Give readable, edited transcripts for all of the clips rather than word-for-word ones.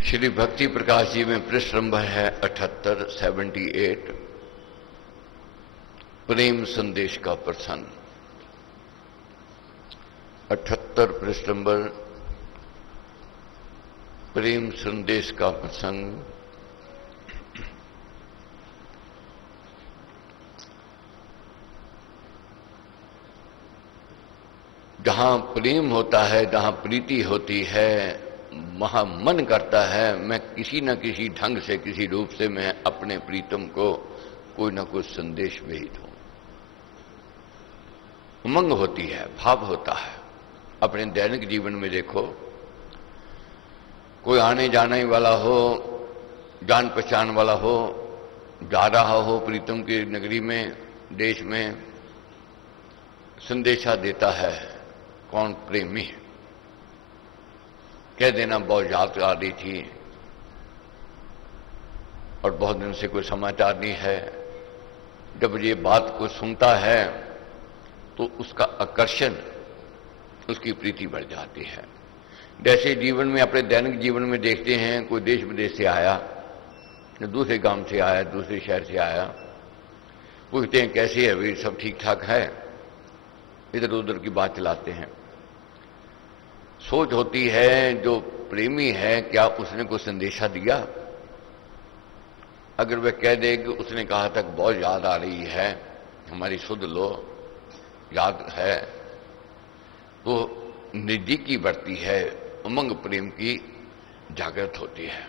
श्री भक्ति प्रकाश जी में पृष्ठ नंबर है 78 78 प्रेम संदेश का प्रसंग। 78 पृष्ठ नंबर प्रेम संदेश का प्रसंग। जहां प्रेम होता है, जहां प्रीति होती है, वहां मन करता है मैं किसी न किसी ढंग से, किसी रूप से मैं अपने प्रीतम को कोई ना कोई संदेश भेज दूं। उमंग होती है, भाव होता है। अपने दैनिक जीवन में देखो, कोई आने जाने वाला हो, जान पहचान वाला हो, जा रहा हो प्रीतम की नगरी में, देश में, संदेशा देता है कौन? प्रेमी है। कह देना बहुत याद आ रही थी और बहुत दिन से कोई समाचार नहीं है। जब ये बात को सुनता है तो उसका आकर्षण, उसकी प्रीति बढ़ जाती है। जैसे जीवन में, अपने दैनिक जीवन में देखते हैं, कोई देश विदेश से आया, दूसरे गांव से आया, दूसरे शहर से आया, पूछते हैं कैसे है भाई, सब ठीक ठाक है, इधर उधर की बात चलाते हैं। सोच होती है जो प्रेमी है, क्या उसने कोई संदेशा दिया? अगर वह कह दे कि उसने कहा था बहुत याद आ रही है, हमारी सुध लो, याद है, तो नजदीकी बढ़ती है, उमंग प्रेम की जागृत होती है।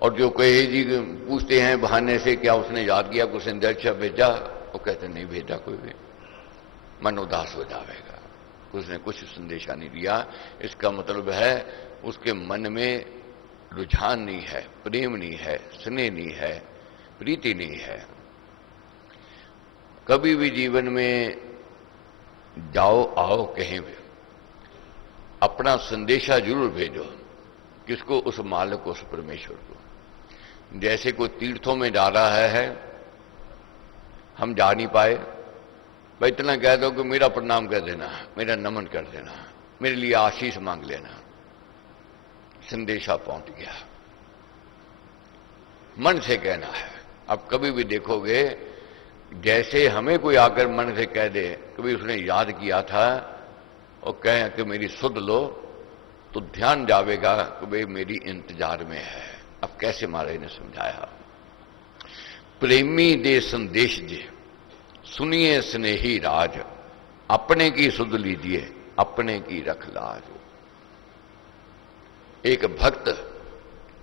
और जो कहे जी, पूछते हैं बहाने से क्या उसने याद किया, कुछ संदेशा भेजा? वो कहते नहीं भेजा कोई भी, मन उदास हो जाएगा, उसने कुछ संदेशा नहीं दिया। इसका मतलब है उसके मन में रुझान नहीं है, प्रेम नहीं है, स्नेह नहीं है, प्रीति नहीं है। कभी भी जीवन में जाओ आओ कहीं भी, अपना संदेशा जरूर भेजो। किसको? उस मालिक को, उस परमेश्वर को। जैसे कोई तीर्थों में जा रहा है, हम जा नहीं पाए, भाई इतना कह दो कि मेरा प्रणाम कर देना, मेरा नमन कर देना, मेरे लिए आशीष मांग लेना, संदेशा पहुंच गया। मन से कहना है। अब कभी भी देखोगे, जैसे हमें कोई आकर मन से कह दे, कभी उसने याद किया था और कहे कि मेरी सुध लो, तो ध्यान जावेगा कि भाई मेरी इंतजार में है। अब कैसे महाराज ने समझाया, प्रेमी दे संदेश जे, सुनिए स्नेही राज, अपने की सुध लीजिए, अपने की रख लाज। एक भक्त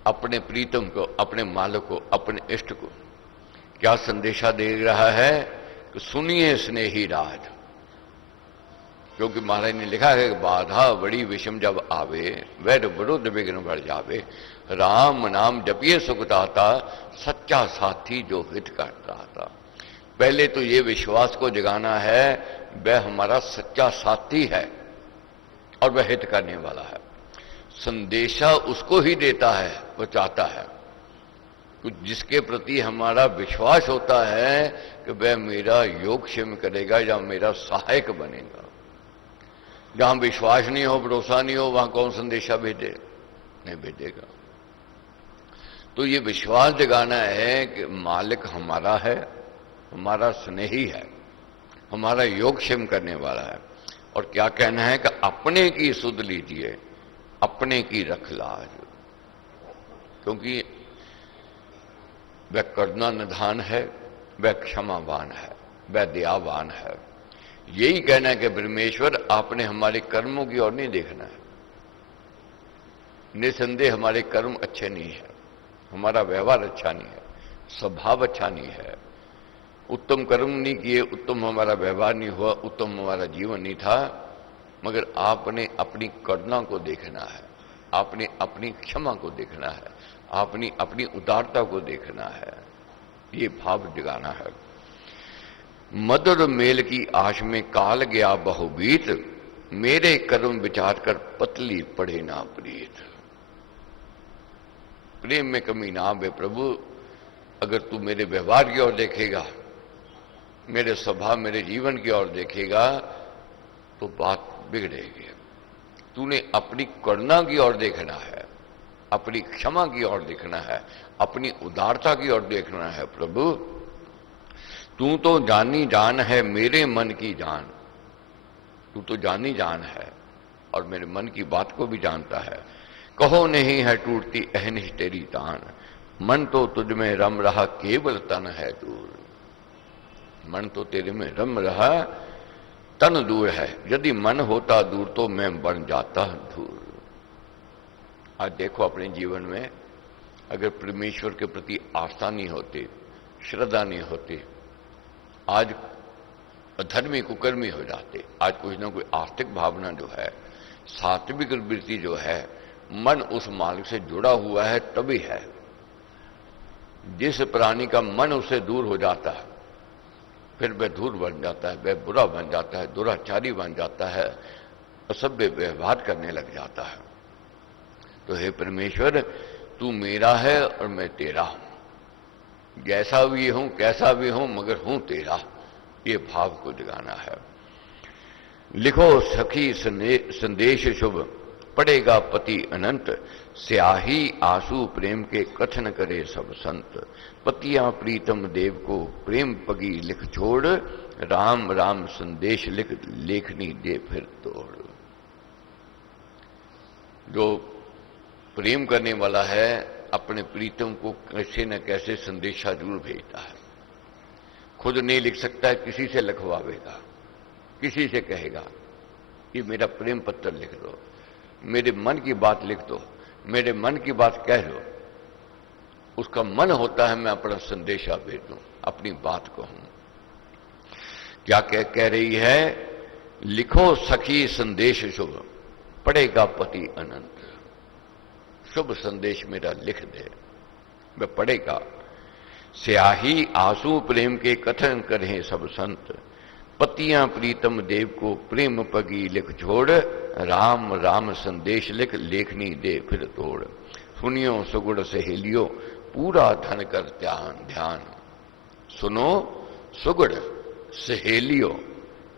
अपने प्रीतम को, अपने मालिक को, अपने इष्ट को क्या संदेशा दे रहा है कि सुनिए स्नेही राज। क्योंकि महाराज ने लिखा है कि बाधा बड़ी विषम जब आवे, वैर विरुद्ध विघ्न बढ़ जावे, राम नाम जपिए सुख दाता, सच्चा साथी जो हित करता था। पहले तो ये विश्वास को जगाना है वह हमारा सच्चा साथी है और वह हित करने वाला है। संदेशा उसको ही देता है, वो चाहता है कि जिसके प्रति हमारा विश्वास होता है कि वह मेरा योगक्षेम करेगा या मेरा सहायक बनेगा। जहां विश्वास नहीं हो, भरोसा नहीं हो, वहां कौन संदेशा भेजे? नहीं भेजेगा। तो ये विश्वास जगाना है कि मालिक हमारा है, हमारा स्नेही है, हमारा योगक्षेम करने वाला है। और क्या कहना है कि अपने की सुध लीजिए, अपने की रख लाज। क्योंकि वह करुणा निधान है, वह क्षमावान है, वह दयावान है। यही कहना है कि परमेश्वर आपने हमारे कर्मों की ओर नहीं देखना है। निसंदेह हमारे कर्म अच्छे नहीं है, हमारा व्यवहार अच्छा नहीं है, स्वभाव अच्छा नहीं है, उत्तम कर्म नहीं किए, उत्तम हमारा व्यवहार नहीं हुआ, उत्तम हमारा जीवन नहीं था, मगर आपने अपनी करुणा को देखना है, आपने अपनी क्षमा को देखना है, आपने अपनी उदारता को देखना है। ये भाव जगाना है। मधुर मेल की आश में काल गया बहुबीत, मेरे कर्म विचार कर पतली पड़े ना प्रीत। प्रेम में कमी ना आवे प्रभु, अगर तू मेरे व्यवहार की ओर देखेगा, मेरे स्वभाव, मेरे जीवन की ओर देखेगा, तो बात बिगड़ेगी। तूने अपनी करुणा की ओर देखना है, अपनी क्षमा की ओर देखना है, अपनी उदारता की ओर देखना है। प्रभु तू तो जानी जान है मेरे मन की जान, तू तो जानी जान है और मेरे मन की बात को भी जानता है। कहो नहीं है टूटती अहनिश तेरी तान, मन तो तुझ में रम रहा केवल तन है दूर। मन तो तेरे में रम रहा, तन दूर है। यदि मन होता दूर तो मैं बन जाता दूर। आज देखो अपने जीवन में अगर परमेश्वर के प्रति आस्था नहीं होती, श्रद्धा नहीं होती, आज अधर्मी कुकर्मी हो जाते। आज कुछ ना कोई आस्तिक भावना जो है, सात्विक वृत्ति जो है, मन उस मार्ग से जुड़ा हुआ है तभी है। जिस प्राणी का मन उससे दूर हो जाता है फिर वह धूर बन जाता है, वह बुरा बन जाता है, दुराचारी बन जाता है, असभ्य व्यवहार करने लग जाता है। तो हे परमेश्वर तू मेरा है और मैं तेरा हूं, जैसा भी हूं कैसा भी हूं मगर हूं तेरा, ये भाव को जगाना है। लिखो सखी संदेश शुभ, पड़ेगा पति अनंत, स्याही आंसू प्रेम के कथन करे सब संत। पतियां प्रीतम देव को प्रेम पगी लिख छोड़, राम राम संदेश लिख लेखनी दे फिर तोड़। जो प्रेम करने वाला है अपने प्रीतम को कैसे न कैसे संदेशा जरूर भेजता है। खुद नहीं लिख सकता है, किसी से लिखवावेगा, किसी से कहेगा कि मेरा प्रेम पत्र लिख दो, मेरे मन की बात लिख दो, मेरे मन की बात कह दो। उसका मन होता है मैं अपना संदेशा भेज दूं, अपनी बात कहूं। क्या कह रही है? लिखो सखी संदेश शुभ, पड़ेगा पति अनंत। शुभ संदेश मेरा लिख दे, वह पढ़ेगा। स्याही आंसू प्रेम के कथन करें सब संत, पतियां प्रीतम देव को प्रेम पगी लिख छोड़, राम राम संदेश लिख लेखनी दे फिर तोड़। सुनियो सुगुण सहेलियो पूरा धन कर ध्यान, सुनो सुगुण सहेलियो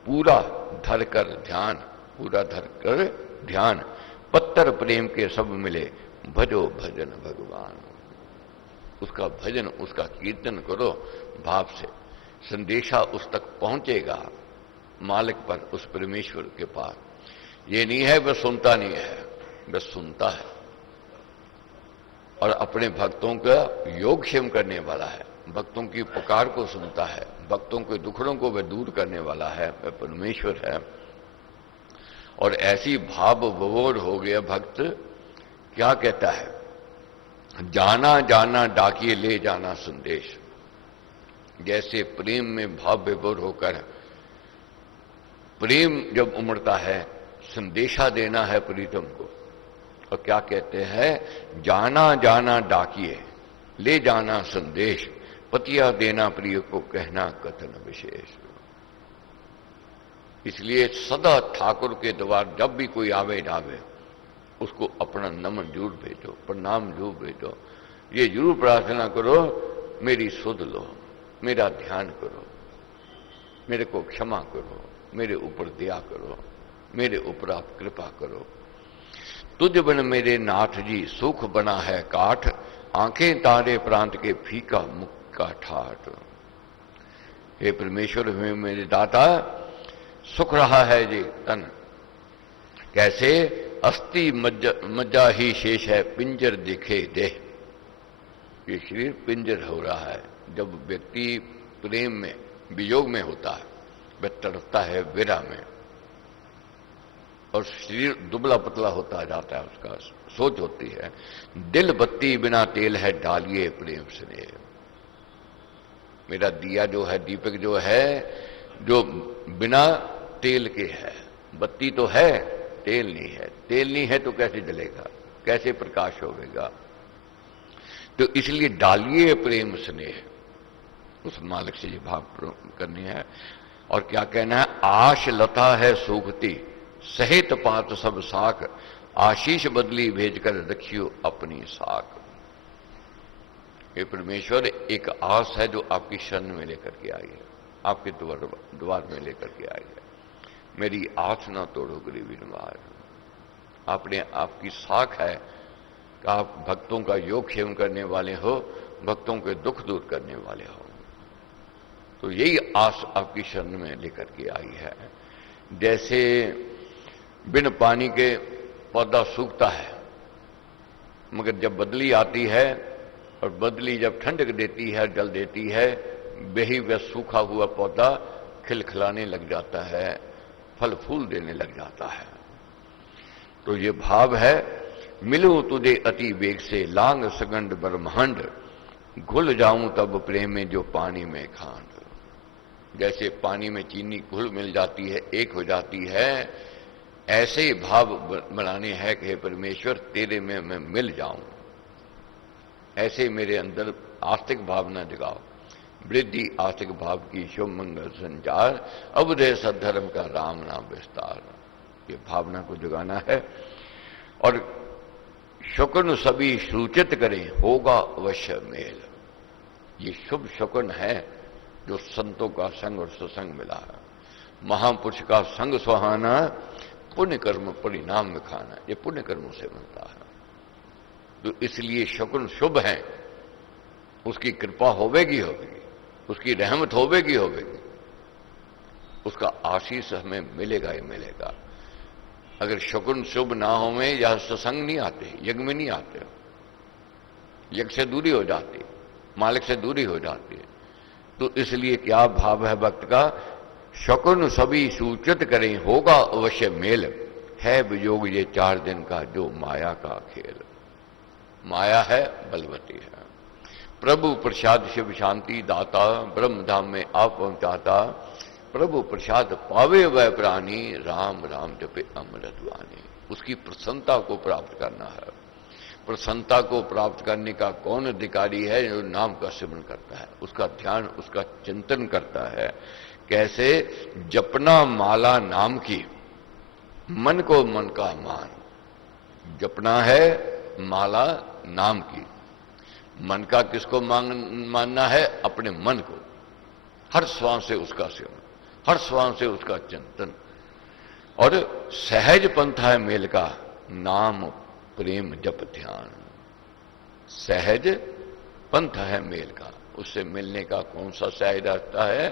पूरा धर कर ध्यान, पूरा धर कर ध्यान। पत्तर प्रेम के सब मिले, भजो भजन भगवान। उसका भजन उसका कीर्तन करो भाव से, संदेशा उस तक पहुंचेगा, मालिक पर, उस परमेश्वर के पास। ये नहीं है वह सुनता नहीं है, वह सुनता है और अपने भक्तों का योगक्षेम करने वाला है, भक्तों की पुकार को सुनता है, भक्तों के दुखड़ों को वह दूर करने वाला है, वह परमेश्वर है। और ऐसी भाव विभोर हो गया भक्त, क्या कहता है? जाना जाना डाकिए ले जाना संदेश। जैसे प्रेम में भाव विभोर होकर प्रेम जब उमड़ता है, संदेशा देना है प्रीतम को, और क्या कहते हैं? जाना जाना डाकिए ले जाना संदेश, पतिया देना प्रिय को कहना कथन विशेष। इसलिए सदा ठाकुर के द्वार जब भी कोई आवे जावे उसको अपना नमन जरूर भेजो, प्रणाम जरूर भेजो। ये जरूर प्रार्थना करो मेरी सुध लो, मेरा ध्यान करो, मेरे को क्षमा करो, मेरे ऊपर दया करो, मेरे ऊपर आप कृपा करो। तुझ बिन मेरे नाथ जी सुख बना है काठ, आंखें तारे प्रांत के फीका मुख का ठाठ। हे परमेश्वर हुए मेरे दाता, सुख रहा है जी तन, कैसे? अस्थि मज्जा ही शेष है, पिंजर दिखे देह। ये शरीर पिंजर हो रहा है। जब व्यक्ति प्रेम में वियोग में होता है, वह तड़पता है विरह में, और शरीर दुबला पतला होता जाता है, उसका सोच होती है। दिल बत्ती बिना तेल है, डालिए प्रेम स्नेह। मेरा दिया जो है, दीपक जो है, जो बिना तेल के है। बत्ती तो है, तेल नहीं है। तेल नहीं है तो कैसे जलेगा, कैसे प्रकाश होगा? तो इसलिए डालिए प्रेम स्नेह, उस मालिक से ये भाव करनी है। और क्या कहना है? आश लता है सूखती, सहित पात सब साख, आशीष बदली भेजकर रखियो अपनी साख। ये परमेश्वर एक आस है जो आपकी शरण में लेकर के आई है, आपके द्वार में लेकर के आई है। मेरी आस ना तोड़ो गरीबी नवाज। आपने आपकी साख है कि आप भक्तों का योग क्षेम करने वाले हो, भक्तों के दुख दूर करने वाले हो। तो यही आस आपकी शरण में लेकर के आई है। जैसे बिन पानी के पौधा सूखता है, मगर जब बदली आती है और बदली जब ठंडक देती है, जल देती है, वही वह सूखा हुआ पौधा खिलखिलाने लग जाता है, फल फूल देने लग जाता है। तो ये भाव है, मिलूं तुझे अति वेग से लांग सगंड ब्रह्मांड, घुल जाऊं तब प्रेम में जो पानी में खांड। जैसे पानी में चीनी घुल मिल जाती है, एक हो जाती है, ऐसे ही भाव बनाने हैं कि हे परमेश्वर तेरे में मैं मिल जाऊं, ऐसे मेरे अंदर आस्तिक भावना जगाओ। वृद्धि आस्तिक भाव की शुभ मंगल संचार, अवधेय सद्धर्म का राम नाम विस्तार। ये भावना को जगाना है। और शुक्न सभी सूचित करें होगा अवश्य मेल। ये शुभ शुक्न है जो संतों का संग और सत्संग मिला है। महापुरुष का संग सुहाना, पुण्य कर्म परिणाम में खाना, ये पुण्य कर्मों से मिलता है। तो इसलिए शुक्र शुभ है, उसकी कृपा होवेगी होगी, उसकी रहमत होवेगी होवेगी, उसका आशीष हमें मिलेगा ही मिलेगा। अगर शुक्र शुभ ना हो में या सत्संग नहीं आते, यज्ञ में नहीं आते, यज्ञ से दूरी हो जाती, मालिक से दूरी हो जाती है। तो इसलिए क्या भाव है भक्त का, शकुन सभी सूचित करें होगा अवश्य मेल, है वियोग ये 4 दिन का जो माया का खेल। माया है, बलवती है। प्रभु प्रसाद शिव शांति दाता, ब्रह्म धाम में आप पहुंचाता। प्रभु प्रसाद पावे वह प्राणी, राम राम जपे अमृत वाणी। उसकी प्रसन्नता को प्राप्त करना है। प्रसन्नता को प्राप्त करने का कौन अधिकारी है? जो नाम का सिमरन करता है, उसका ध्यान, उसका चिंतन करता है। कैसे? जपना माला नाम की, मन को मन का मान। जपना है माला नाम की, मन का किसको मानना है? अपने मन को। हर श्वास से उसका सिमरन, हर श्वास से उसका चिंतन। और सहज पंथा है मेल का, नाम प्रेम जप ध्यान। सहज पंथ है मेल का, उससे मिलने का कौन सा सहज रास्ता है?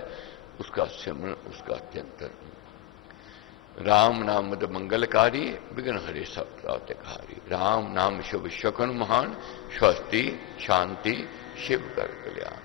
उसका सिमरन, उसका चिंतन। राम नाम मद मंगलकारी, विघ्न हरे सब प्रातकारी। राम नाम शुभ शकुन महान, स्वस्ति शांति शिव कर कल्याण।